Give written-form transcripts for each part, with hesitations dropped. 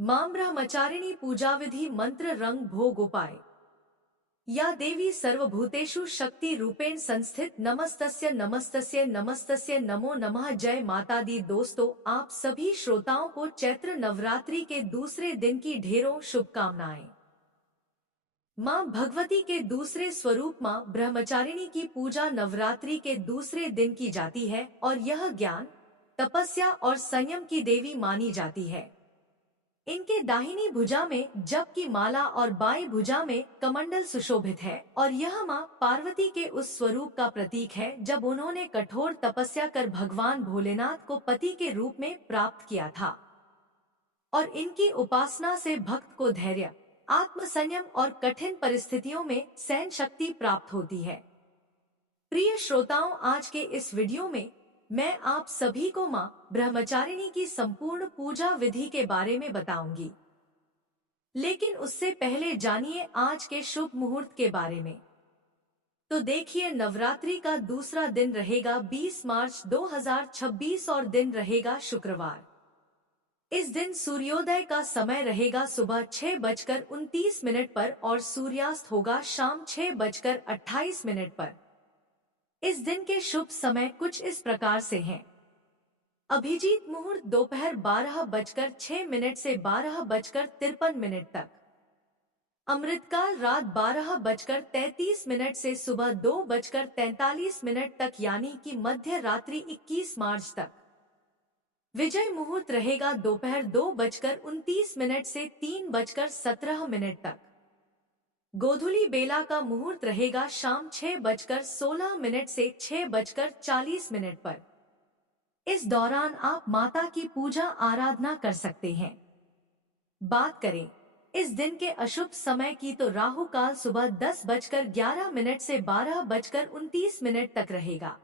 मां ब्रह्मचारिणी पूजा विधि मंत्र रंग भोग उपाय। या देवी सर्वभूतेषु शक्ति रूपेण संस्थित नमस्तस्य नमस्तस्य नमस्तस्य नमो नमः। जय माता दी। दोस्तों, आप सभी श्रोताओं को चैत्र नवरात्रि के दूसरे दिन की ढेरों शुभकामनाएं। मां भगवती के दूसरे स्वरूप मां ब्रह्मचारिणी की पूजा नवरात्रि के दूसरे दिन की जाती है और यह ज्ञान, तपस्या और संयम की देवी मानी जाती है। इनके दाहिनी भुजा में जप की माला और बाई भुजा में कमंडल सुशोभित है और यह मां पार्वती के उस स्वरूप का प्रतीक है जब उन्होंने कठोर तपस्या कर भगवान भोलेनाथ को पति के रूप में प्राप्त किया था। और इनकी उपासना से भक्त को धैर्य, आत्म संयम और कठिन परिस्थितियों में सहन शक्ति प्राप्त होती है। प्रिय श्रोताओं, आज के इस वीडियो में मैं आप सभी को मां ब्रह्मचारिणी की संपूर्ण पूजा विधि के बारे में बताऊंगी। लेकिन उससे पहले जानिए आज के शुभ मुहूर्त के बारे में। तो देखिए, नवरात्रि का दूसरा दिन रहेगा 20 मार्च 2026 और दिन रहेगा शुक्रवार। इस दिन सूर्योदय का समय रहेगा सुबह 6:29 पर और सूर्यास्त होगा शाम 6:28 पर। इस दिन के शुभ समय कुछ इस प्रकार से हैं। अभिजीत मुहूर्त दोपहर 12:06 से 12:53 तक। अमृतकाल रात 12:33 से सुबह 2:43 तक यानी कि मध्य रात्रि 21 मार्च तक। विजय मुहूर्त रहेगा दोपहर 2:29 से 3:17 तक। गोधूली बेला का मुहूर्त रहेगा शाम 6:16 से 6:40 पर। इस दौरान आप माता की पूजा आराधना कर सकते हैं। बात करें इस दिन के अशुभ समय की तो राहु काल सुबह 10:11 से 12:29 तक रहेगा।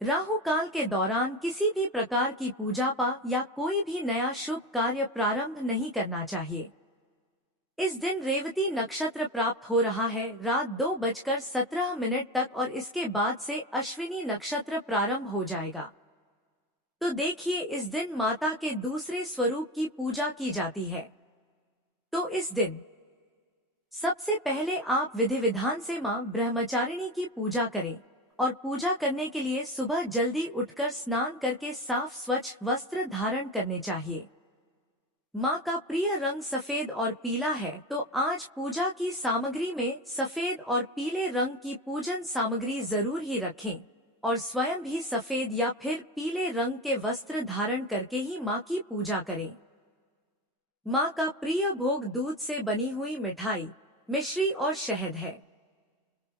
राहु काल के दौरान किसी भी प्रकार की पूजा पाठ या कोई भी नया शुभ कार्य प्रारंभ नहीं करना चाहिए। इस दिन रेवती नक्षत्र प्राप्त हो रहा है रात 2:17 तक और इसके बाद से अश्विनी नक्षत्र प्रारंभ हो जाएगा। तो देखिए, इस दिन माता के दूसरे स्वरूप की पूजा की जाती है। तो इस दिन सबसे पहले आप विधि विधान से मां ब्रह्मचारिणी की पूजा करें और पूजा करने के लिए सुबह जल्दी उठकर स्नान करके साफ स्वच्छ वस्त्र धारण करने चाहिए। मां का प्रिय रंग सफेद और पीला है, तो आज पूजा की सामग्री में सफेद और पीले रंग की पूजन सामग्री जरूर ही रखें और स्वयं भी सफेद या फिर पीले रंग के वस्त्र धारण करके ही मां की पूजा करें। मां का प्रिय भोग दूध से बनी हुई मिठाई, मिश्री और शहद है।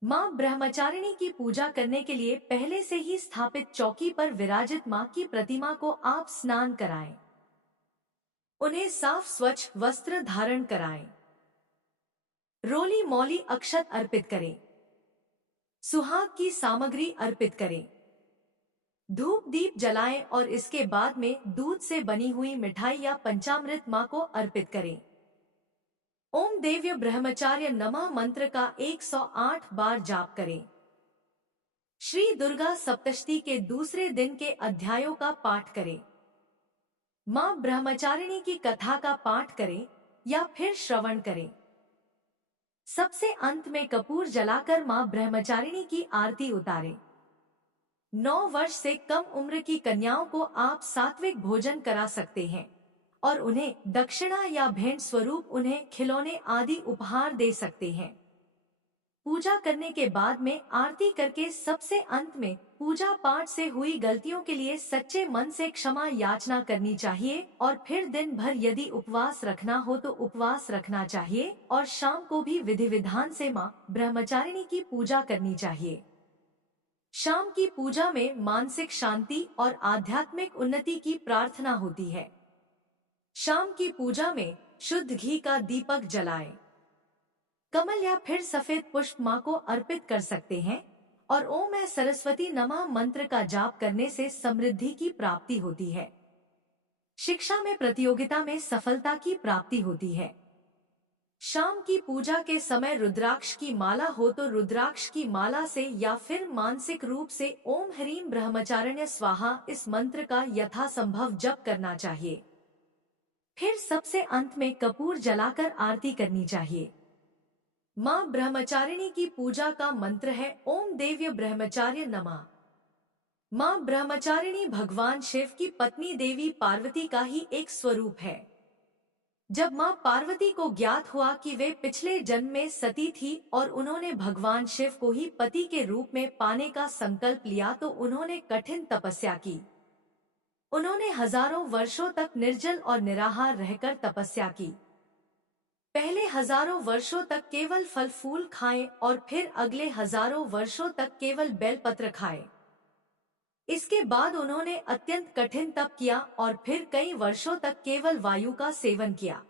मां ब्रह्मचारिणी की पूजा करने के लिए पहले से ही स्थापित चौकी पर विराजित मां की प्रतिमा को आप स्नान कराएं। उन्हें साफ स्वच्छ वस्त्र धारण कराएं। रोली मौली अक्षत अर्पित करें। सुहाग की सामग्री अर्पित करें। धूप दीप जलाएं और इसके बाद में दूध से बनी हुई मिठाई या पंचामृत मां को अर्पित करें। ओम देव्य ब्रह्मचार्य नमः मंत्र का 108 बार जाप करें। श्री दुर्गा सप्तशती के दूसरे दिन के अध्यायों का पाठ करें। मां ब्रह्मचारिणी की कथा का पाठ करें या फिर श्रवण करें। सबसे अंत में कपूर जलाकर मां ब्रह्मचारिणी की आरती उतारें। 9 वर्ष से कम उम्र की कन्याओं को आप सात्विक भोजन करा सकते हैं और उन्हें दक्षिणा या भेंट स्वरूप उन्हें खिलौने आदि उपहार दे सकते हैं। पूजा करने के बाद में आरती करके सबसे अंत में पूजा पाठ से हुई गलतियों के लिए सच्चे मन से क्षमा याचना करनी चाहिए और फिर दिन भर यदि उपवास रखना हो तो उपवास रखना चाहिए और शाम को भी विधि विधान से मां ब्रह्मचारिणी की पूजा करनी चाहिए। शाम की पूजा में मानसिक शांति और आध्यात्मिक उन्नति की प्रार्थना होती है। शाम की पूजा में शुद्ध घी का दीपक जलाएं। कमल या फिर सफेद पुष्प मां को अर्पित कर सकते हैं और ओम ऐ सरस्वती नमः मंत्र का जाप करने से समृद्धि की प्राप्ति होती है। शिक्षा में प्रतियोगिता में सफलता की प्राप्ति होती है। शाम की पूजा के समय रुद्राक्ष की माला हो तो रुद्राक्ष की माला से या फिर मानसिक रूप से ओम ह्रीं ब्रह्मचारिण्य स्वाहा इस मंत्र का यथासंभव जप करना चाहिए। फिर सबसे अंत में कपूर जलाकर आरती करनी चाहिए। माँ ब्रह्मचारिणी की पूजा का मंत्र है ओम देव्य ब्रह्मचार्य नमः। माँ ब्रह्मचारिणी भगवान शिव की पत्नी देवी पार्वती का ही एक स्वरूप है। जब माँ पार्वती को ज्ञात हुआ कि वे पिछले जन्म में सती थी और उन्होंने भगवान शिव को ही पति के रूप में पाने का संकल्प लिया, तो उन्होंने कठिन तपस्या की। उन्होंने हजारों वर्षों तक निर्जल और निराहार रहकर तपस्या की। पहले हजारों वर्षों तक केवल फल फूल खाएं और फिर अगले हजारों वर्षों तक केवल बेलपत्र खाएं। इसके बाद उन्होंने अत्यंत कठिन तप किया और फिर कई वर्षों तक केवल वायु का सेवन किया।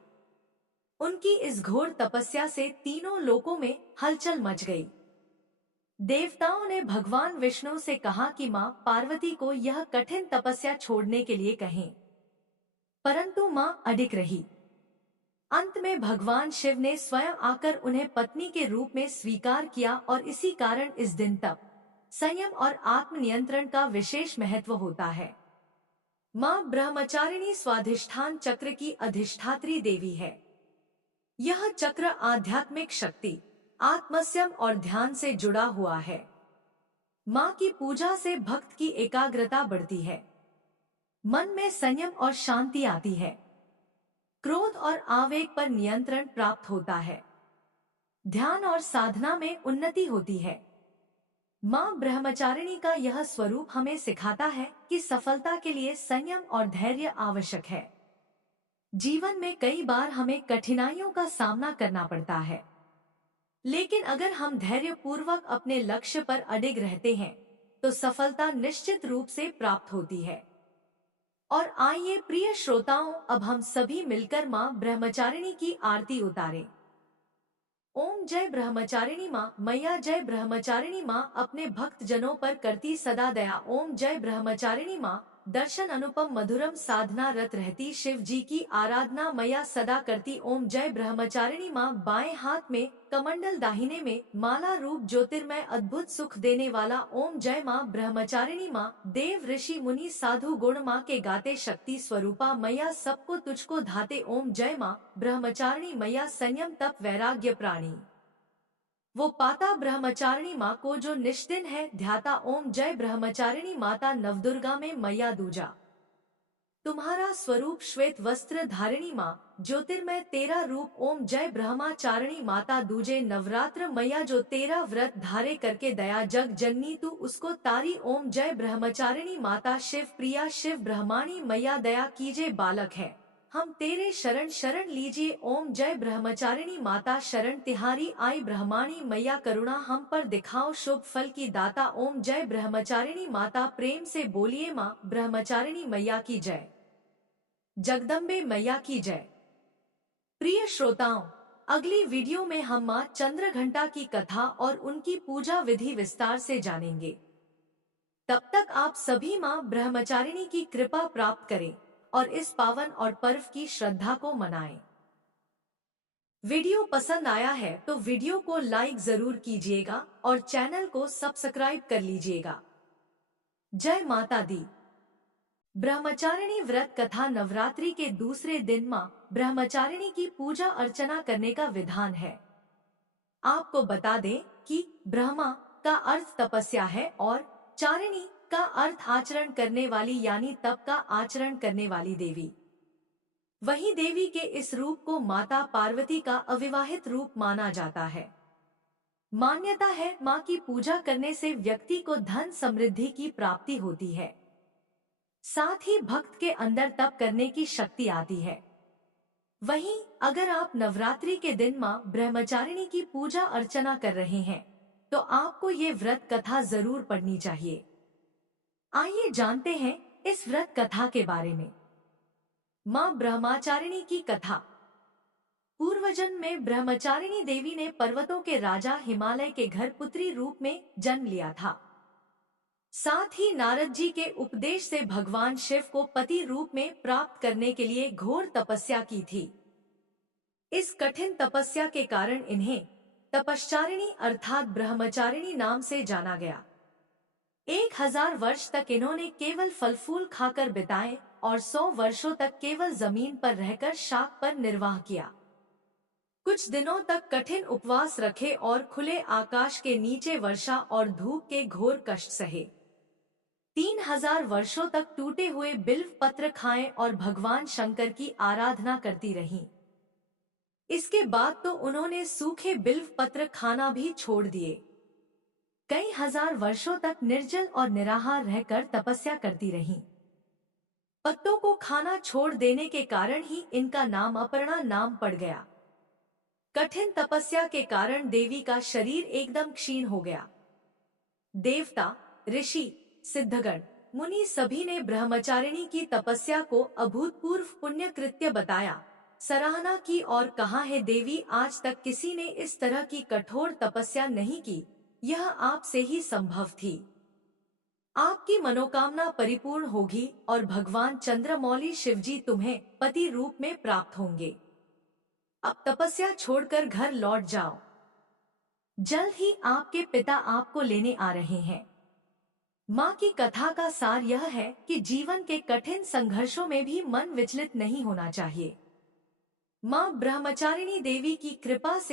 उनकी इस घोर तपस्या से तीनों लोकों में हलचल मच गई। देवताओं ने भगवान विष्णु से कहा कि मां पार्वती को यह कठिन तपस्या छोड़ने के लिए कहें, परंतु मां अडिग रही। अंत में भगवान शिव ने स्वयं आकर उन्हें पत्नी के रूप में स्वीकार किया और इसी कारण इस दिन तप, संयम और आत्मनियंत्रण का विशेष महत्व होता है। मां ब्रह्मचारिणी स्वाधिष्ठान चक्र की अधिष्ठात्री देवी है। यह चक्र आध्यात्मिक शक्ति, आत्मसंयम और ध्यान से जुड़ा हुआ है। मां की पूजा से भक्त की एकाग्रता बढ़ती है, मन में संयम और शांति आती है, क्रोध और आवेग पर नियंत्रण प्राप्त होता है, ध्यान और साधना में उन्नति होती है। मां ब्रह्मचारिणी का यह स्वरूप हमें सिखाता है कि सफलता के लिए संयम और धैर्य आवश्यक है। जीवन में कई बार हमें कठिनाइयों का सामना करना पड़ता है, लेकिन अगर हम धैर्य पूर्वक अपने लक्ष्य पर अडिग रहते हैं तो सफलता निश्चित रूप से प्राप्त होती है। और आइए प्रिय श्रोताओं, अब हम सभी मिलकर मां ब्रह्मचारिणी की आरती उतारें। ओम जय ब्रह्मचारिणी मां मैया, जय ब्रह्मचारिणी मां अपने भक्त जनों पर करती सदा दया। ओम जय ब्रह्मचारिणी मां दर्शन अनुपम मधुरम साधना रत रहती, शिव जी की आराधना मैया सदा करती। ओम जय ब्रह्मचारिणी मां बाएं हाथ में कमंडल, दाहिने में माला रूप ज्योतिर्मय अद्भुत सुख देने वाला। ओम जय मां ब्रह्मचारिणी मां देव ऋषि मुनि साधु गुण मां के गाते, शक्ति स्वरूपा मैया सबको तुझको धाते। ओम जय मां ब्रह्मचारिणी मैया संयम तप वैराग्य प्राणी वो पाता, ब्रह्मचारिणी माँ को जो निष्दिन है ध्याता। ओम जय ब्रह्मचारिणी माता नवदुर्गा में मैया दूजा, तुम्हारा स्वरूप श्वेत वस्त्र धारिणी माँ ज्योतिर्मय तेरा रूप। ओम जय ब्रह्मचारिणी माता दूजे नवरात्र मैया, जो तेरा व्रत धारे करके दया जग जननी तू उसको तारी। ओम जय ब्रह्मचारिणी माता शिव प्रिया, शिव ब्रह्माणी मैया दया कीजे बालक है हम तेरे शरण, शरण लीजिए। ओम जय ब्रह्मचारिणी माता शरण तिहारी आई, ब्रह्माणी मैया करुणा हम पर दिखाओ, शुभ फल की दाता। ओम जय ब्रह्मचारिणी माता प्रेम से बोलिए माँ ब्रह्मचारिणी मैया की जय, जगदम्बे मैया की जय। प्रिय श्रोताओं, अगली वीडियो में हम माँ चंद्रघंटा की कथा और उनकी पूजा विधि विस्तार से जानेंगे। तब तक आप सभी माँ ब्रह्मचारिणी की कृपा प्राप्त करें और इस पावन और पर्व की श्रद्धा को मनाएं। वीडियो पसंद आया है तो वीडियो को लाइक जरूर कीजिएगा और चैनल को सब्सक्राइब कर लीजिएगा। जय माता दी। ब्रह्मचारिणी व्रत कथा नवरात्रि के दूसरे दिन मां ब्रह्मचारिणी की पूजा अर्चना करने का विधान है। आपको बता दें कि ब्रह्मा का अर्थ तपस्या है और चारिणी का अर्थ आचरण करने वाली, यानी तप का आचरण करने वाली देवी। वही देवी के इस रूप को माता पार्वती का अविवाहित रूप माना जाता है। मान्यता है मां की पूजा करने से व्यक्ति को धन समृद्धि की प्राप्ति होती है, साथ ही भक्त के अंदर तप करने की शक्ति आती है। वहीं अगर आप नवरात्रि के दिन मां ब्रह्मचारिणी की पूजा अर्चना कर रहे हैं तो आपको ये व्रत कथा जरूर पढ़नी चाहिए। आइए जानते हैं इस व्रत कथा के बारे में। मां ब्रह्मचारिणी की कथा। पूर्वजन्म में ब्रह्मचारिणी देवी ने पर्वतों के राजा हिमालय के घर पुत्री रूप में जन्म लिया था। साथ ही नारद जी के उपदेश से भगवान शिव को पति रूप में प्राप्त करने के लिए घोर तपस्या की थी। इस कठिन तपस्या के कारण इन्हें तपश्चारिणी अर्थात ब्रह्मचारिणी नाम से जाना गया। 1000 वर्ष तक इन्होंने केवल फल फूल खाकर बिताए और 100 वर्षों तक केवल जमीन पर रहकर शाक पर निर्वाह किया। कुछ दिनों तक कठिन उपवास रखे और खुले आकाश के नीचे वर्षा और धूप के घोर कष्ट सहे। 3000 वर्षों तक टूटे हुए बिल्व पत्र खाएं और भगवान शंकर की आराधना करती रहीं। इसके बाद तो उन्होंने सूखे बिल्व पत्र खाना भी छोड़ दिए। कई हजार वर्षों तक निर्जल और निराहार रहकर तपस्या करती रहीं। पत्तों को खाना छोड़ देने के कारण ही इनका नाम अपर्णा नाम पड़ गया। कठिन तपस्या के कारण देवी का शरीर एकदम क्षीण हो गया। देवता, ऋषि, सिद्धगण, मुनि सभी ने ब्रह्मचारिणी की तपस्या को अभूतपूर्व पुण्य कृत्य बताया, सराहना की और कहा है देवी आज तक किसी ने इस तरह की कठोर तपस्या नहीं की, यह आपसे ही संभव थी। आपकी मनोकामना परिपूर्ण होगी और भगवान चंद्रमौली शिवजी तुम्हें पति रूप में प्राप्त होंगे। अब तपस्या छोड़कर घर लौट जाओ। जल्द ही आपके पिता आपको लेने आ रहे हैं। माँ की कथा का सार यह है कि जीवन के कठिन संघर्षों में भी मन विचलित नहीं होना चाहिए। माँ ब्रह्मचारिणी देवी की कृपा से